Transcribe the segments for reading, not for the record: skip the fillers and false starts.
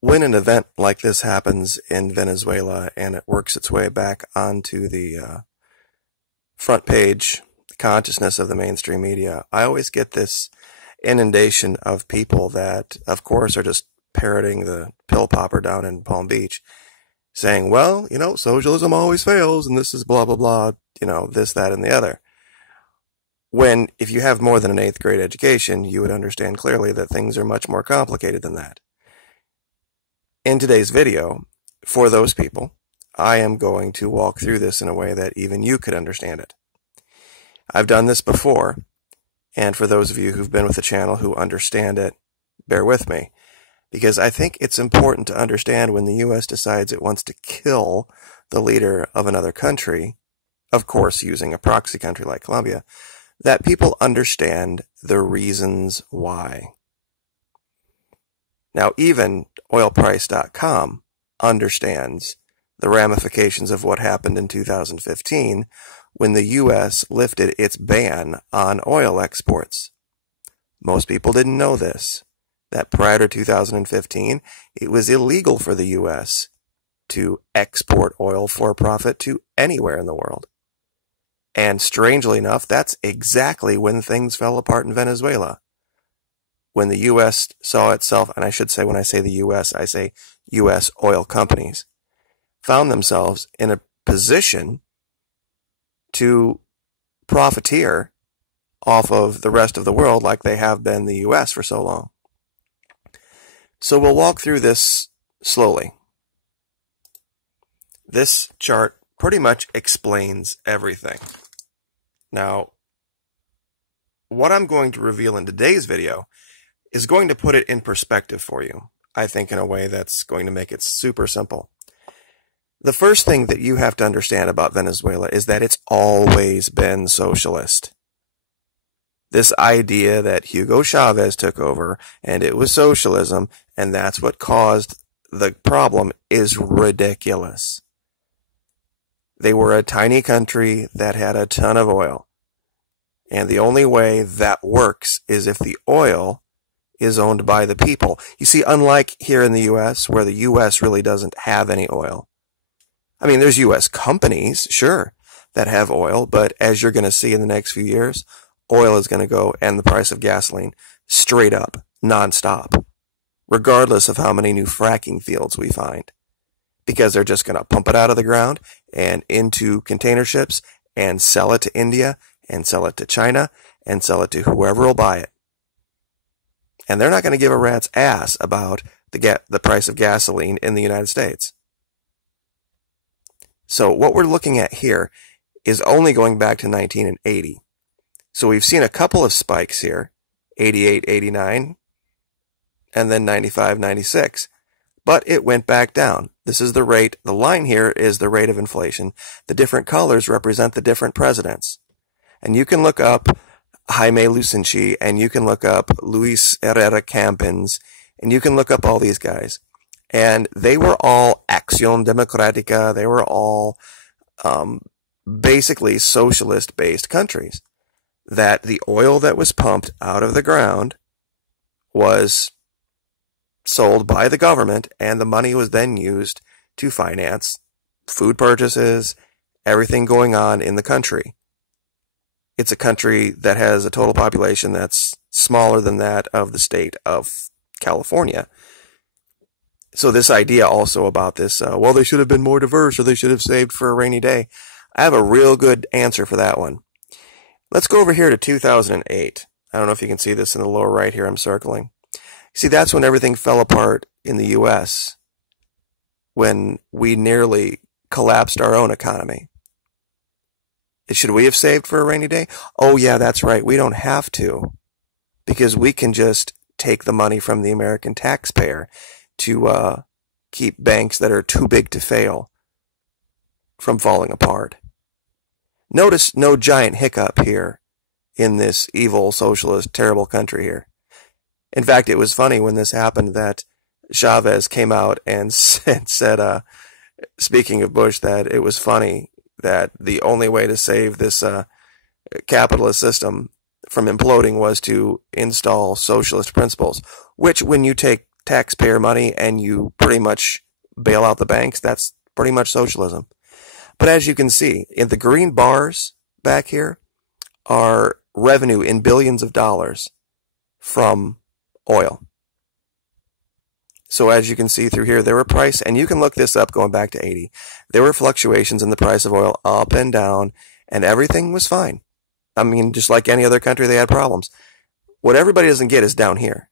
When an event like this happens in Venezuela and it works its way back onto the front page consciousness of the mainstream media, I always get this inundation of people that, of course, are just parroting the pill popper down in Palm Beach, saying, well, socialism always fails, and this is blah, blah, blah, this, that, and the other. When, if you have more than an 8th grade education, you would understand clearly that things are much more complicated than that. In today's video, for those people, I am going to walk through this in a way that even you could understand it. I've done this before, and for those of you who've been with the channel who understand it, bear with me, because I think it's important to understand when the U.S. decides it wants to kill the leader of another country, of course using a proxy country like Colombia, that people understand the reasons why. Now, even oilprice.com understands the ramifications of what happened in 2015 when the U.S. lifted its ban on oil exports. Most people didn't know this, that prior to 2015, it was illegal for the U.S. to export oil for profit to anywhere in the world. And strangely enough, that's exactly when things fell apart in Venezuela. When the U.S. saw itself, and I should say when I say the U.S., I say U.S. oil companies, found themselves in a position to profiteer off of the rest of the world like they have been the U.S. for so long. So we'll walk through this slowly. This chart pretty much explains everything. Now, what I'm going to reveal in today's video is going to put it in perspective for you, I think in a way that's going to make it super simple. The first thing that you have to understand about Venezuela is that it's always been socialist. This idea that Hugo Chavez took over and it was socialism and that's what caused the problem is ridiculous. They were a tiny country that had a ton of oil. And the only way that works is if the oil is owned by the people. You see, unlike here in the U.S., where the U.S. really doesn't have any oil. I mean, there's U.S. companies, sure, that have oil, but as you're going to see in the next few years, oil is going to go, and the price of gasoline, straight up, nonstop, regardless of how many new fracking fields we find. Because they're just going to pump it out of the ground and into container ships and sell it to India and sell it to China and sell it to whoever will buy it. And they're not going to give a rat's ass about the price of gasoline in the United States. So what we're looking at here is only going back to 1980. So we've seen a couple of spikes here, 88, 89, and then 95, 96. But it went back down. This is the rate. The line here is the rate of inflation. The different colors represent the different presidents. And you can look up Jaime Lucinchi, and you can look up Luis Herrera Campins, and you can look up all these guys. And they were all Acción Democrática. They were all basically socialist-based countries. That the oil that was pumped out of the ground was sold by the government, and the money was then used to finance food purchases, everything going on in the country. It's a country that has a total population that's smaller than that of the state of California. So this idea also about this, well, they should have been more diverse or they should have saved for a rainy day. I have a real good answer for that one. Let's go over here to 2008. I don't know if you can see this in the lower right here. I'm circling. See, that's when everything fell apart in the U.S., when we nearly collapsed our own economy. Should we have saved for a rainy day? Oh, yeah, that's right. We don't have to, because we can just take the money from the American taxpayer to keep banks that are too big to fail from falling apart. Notice no giant hiccup here in this evil, socialist, terrible country here. In fact, it was funny when this happened that Chavez came out and said, speaking of Bush, that it was funny that the only way to save this capitalist system from imploding was to install socialist principles, which when you take taxpayer money and you pretty much bail out the banks, that's pretty much socialism. But as you can see, in the green bars back here are revenue in billions of dollars from oil. So as you can see through here, there were price, and you can look this up going back to 80. There were fluctuations in the price of oil up and down, and everything was fine. I mean, just like any other country, they had problems. What everybody doesn't get is down here.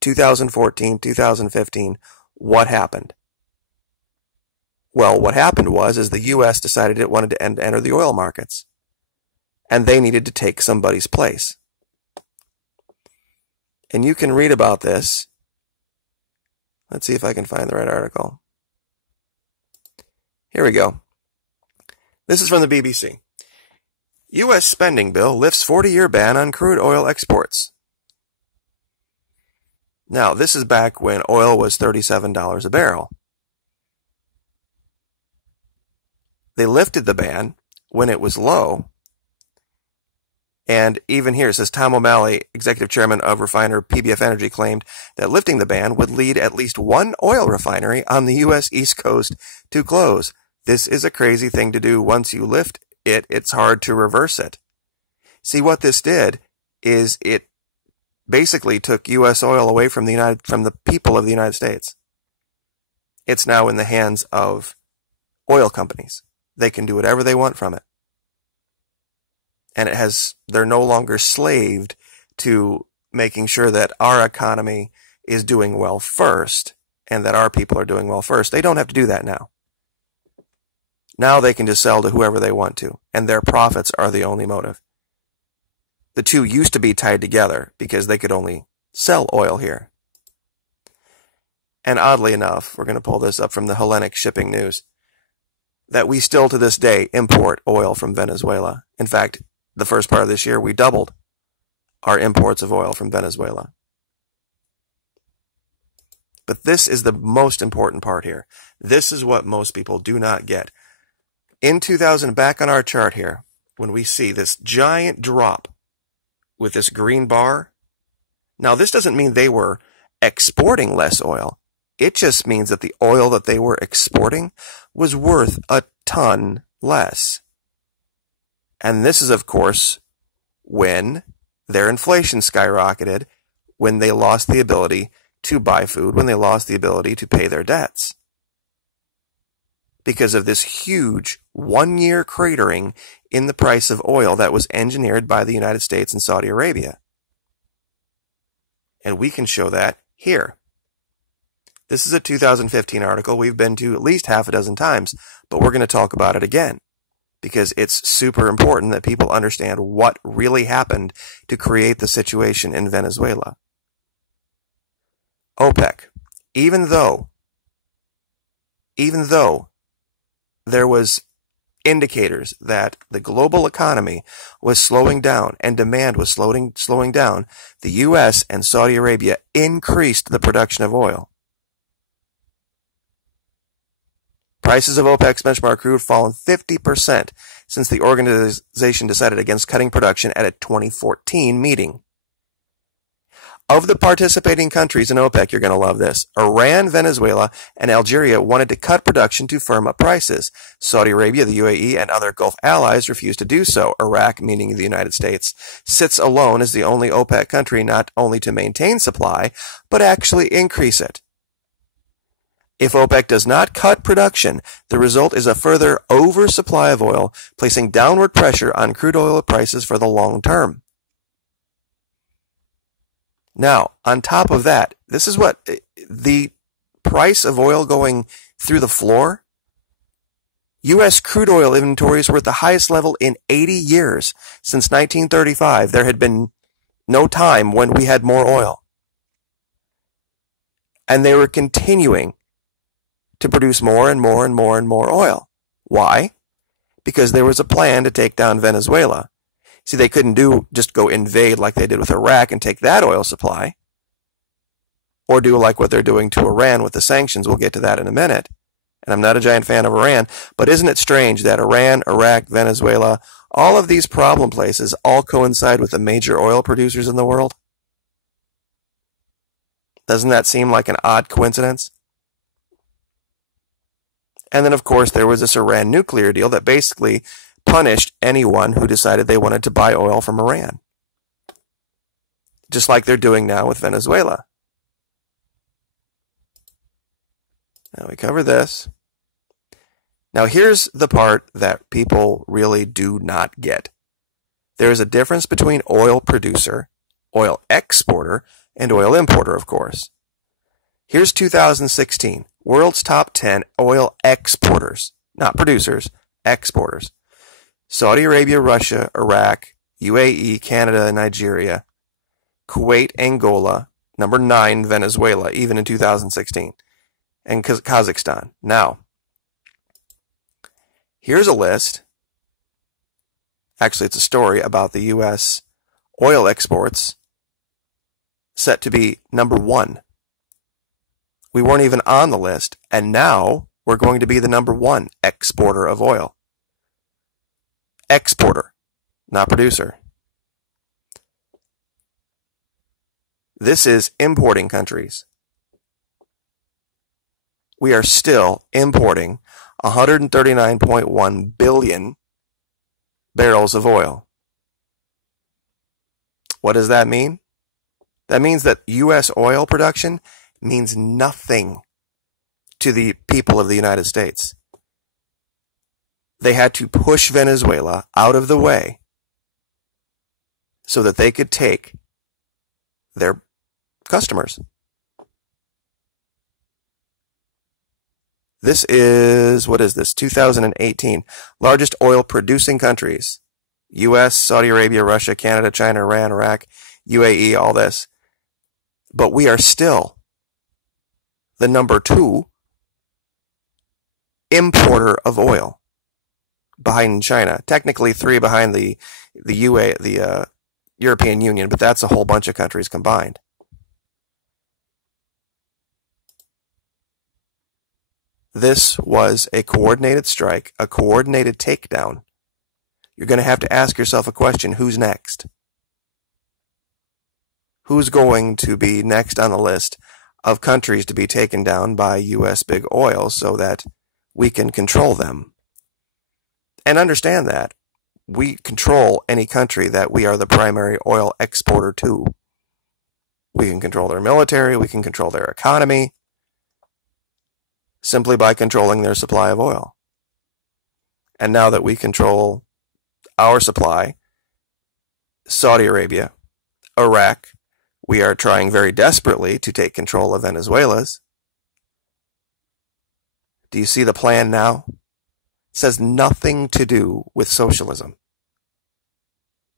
2014, 2015, what happened? Well, what happened is the U.S. decided it wanted to enter the oil markets, and they needed to take somebody's place. And you can read about this. Let's see if I can find the right article. Here we go. This is from the BBC. U.S. spending bill lifts 40-year ban on crude oil exports. Now, this is back when oil was $37 a barrel. They lifted the ban when it was low. And even here, it says Tom O'Malley, executive chairman of refiner PBF Energy, claimed that lifting the ban would lead at least one oil refinery on the U.S. East Coast to close. This is a crazy thing to do. Once you lift it, it's hard to reverse it. See, what this did is it basically took U.S. oil away from the people of the United States. It's now in the hands of oil companies. They can do whatever they want from it. And they're no longer slaved to making sure that our economy is doing well first and that our people are doing well first. They don't have to do that now. Now they can just sell to whoever they want to, and their profits are the only motive. The two used to be tied together because they could only sell oil here. And oddly enough, we're going to pull this up from the Hellenic Shipping News, that we still to this day import oil from Venezuela. In fact, the first part of this year, we doubled our imports of oil from Venezuela. But this is the most important part here. This is what most people do not get. In 2000, back on our chart here, when we see this giant drop with this green bar, now this doesn't mean they were exporting less oil. It just means that the oil that they were exporting was worth a ton less. And this is, of course, when their inflation skyrocketed, when they lost the ability to buy food, when they lost the ability to pay their debts. Because of this huge one-year cratering in the price of oil that was engineered by the United States and Saudi Arabia. And we can show that here. This is a 2015 article we've been to at least half a dozen times, but we're going to talk about it again, because it's super important that people understand what really happened to create the situation in Venezuela. OPEC, even though there was indicators that the global economy was slowing down and demand was slowing down, the U.S. and Saudi Arabia increased the production of oil. Prices of OPEC's benchmark crude have fallen 50% since the organization decided against cutting production at a 2014 meeting. Of the participating countries in OPEC, you're going to love this. Iran, Venezuela, and Algeria wanted to cut production to firm up prices. Saudi Arabia, the UAE, and other Gulf allies refused to do so. Iraq, meaning the United States, sits alone as the only OPEC country not only to maintain supply, but actually increase it. If OPEC does not cut production, the result is a further oversupply of oil, placing downward pressure on crude oil prices for the long term. Now, on top of that, this is what the price of oil going through the floor. U.S. crude oil inventories were at the highest level in 80 years. Since 1935, there had been no time when we had more oil. And they were continuing to produce more and more and more and more oil. Why? Because there was a plan to take down Venezuela. See, they couldn't just go invade like they did with Iraq and take that oil supply, or do like what they're doing to Iran with the sanctions. We'll get to that in a minute. And I'm not a giant fan of Iran, but isn't it strange that Iran, Iraq, Venezuela, all of these problem places all coincide with the major oil producers in the world? Doesn't that seem like an odd coincidence? And then, of course, there was this Iran nuclear deal that basically punished anyone who decided they wanted to buy oil from Iran. Just like they're doing now with Venezuela. Now we cover this. Now here's the part that people really do not get. There is a difference between oil producer, oil exporter, and oil importer, of course. Here's 2016. World's top 10 oil exporters, not producers, exporters. Saudi Arabia, Russia, Iraq, UAE, Canada, Nigeria, Kuwait, Angola, number 9, Venezuela, even in 2016, and Kazakhstan. Now, here's a list. Actually, it's a story about the U.S. oil exports set to be number 1. We weren't even on the list, and now we're going to be the number 1 exporter of oil. Exporter, not producer. This is importing countries. We are still importing 139.1 billion barrels of oil. What does that mean? That means that U.S. oil production means nothing to the people of the United States. They had to push Venezuela out of the way so that they could take their customers. This is, what is this, 2018. Largest oil producing countries. U.S., Saudi Arabia, Russia, Canada, China, Iran, Iraq, UAE, all this. But we are still the number 2 importer of oil behind China. Technically 3 behind the European Union, but that's a whole bunch of countries combined. This was a coordinated strike, a coordinated takedown. You're going to have to ask yourself a question: who's next? Who's going to be next on the list of countries to be taken down by U.S. big oil so that we can control them? And understand that we control any country that we are the primary oil exporter to. We can control their military, we can control their economy, simply by controlling their supply of oil. And now that we control our supply, Saudi Arabia, Iraq, we are trying very desperately to take control of Venezuela's. Do you see the plan now? It says nothing to do with socialism.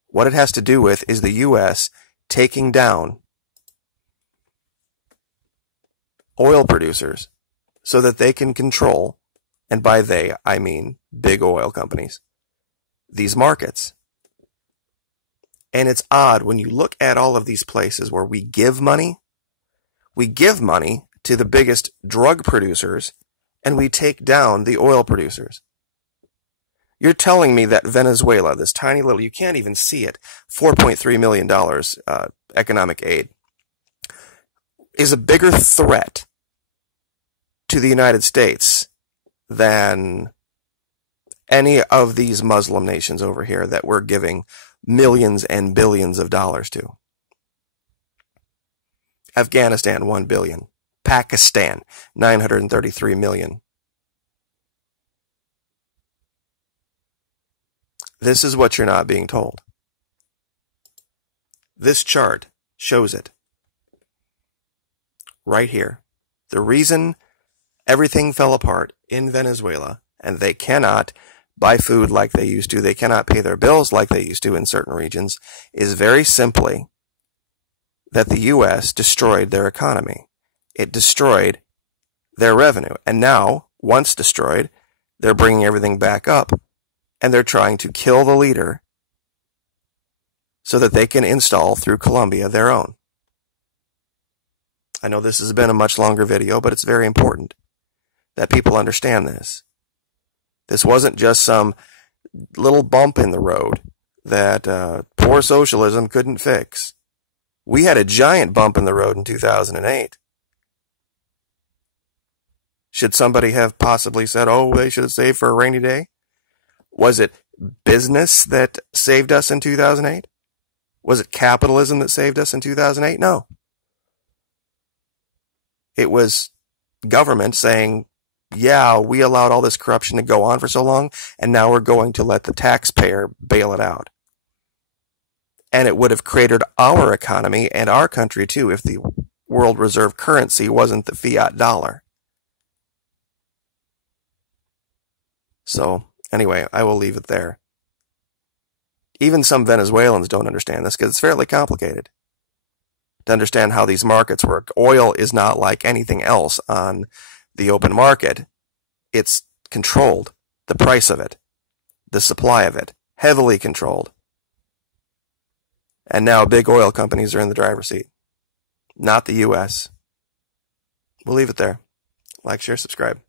What it has to do with is the U.S. taking down oil producers so that they can control, and by they I mean big oil companies, these markets. And it's odd when you look at all of these places where we give money to the biggest drug producers, and we take down the oil producers. You're telling me that Venezuela, this tiny little, you can't even see it, $4.3 million economic aid, is a bigger threat to the United States than any of these Muslim nations over here that we're giving millions and billions of dollars to. Afghanistan, 1 billion. Pakistan, 933 million. This is what you're not being told. This chart shows it. Right here. The reason everything fell apart in Venezuela, and they cannot buy food like they used to, they cannot pay their bills like they used to in certain regions, is very simply that the U.S. destroyed their economy. It destroyed their revenue. And now, once destroyed, they're bringing everything back up, and they're trying to kill the leader so that they can install through Colombia their own. I know this has been a much longer video, but it's very important that people understand this. This wasn't just some little bump in the road that poor socialism couldn't fix. We had a giant bump in the road in 2008. Should somebody have possibly said, oh, they should have saved for a rainy day? Was it business that saved us in 2008? Was it capitalism that saved us in 2008? No. It was government saying, yeah, we allowed all this corruption to go on for so long, and now we're going to let the taxpayer bail it out. And it would have cratered our economy and our country too if the world reserve currency wasn't the fiat dollar. So, anyway, I will leave it there. Even some Venezuelans don't understand this because it's fairly complicated to understand how these markets work. Oil is not like anything else on the open market. It's controlled. The price of it, the supply of it, heavily controlled. And now big oil companies are in the driver's seat, not the U.S. We'll leave it there. Like, share, subscribe.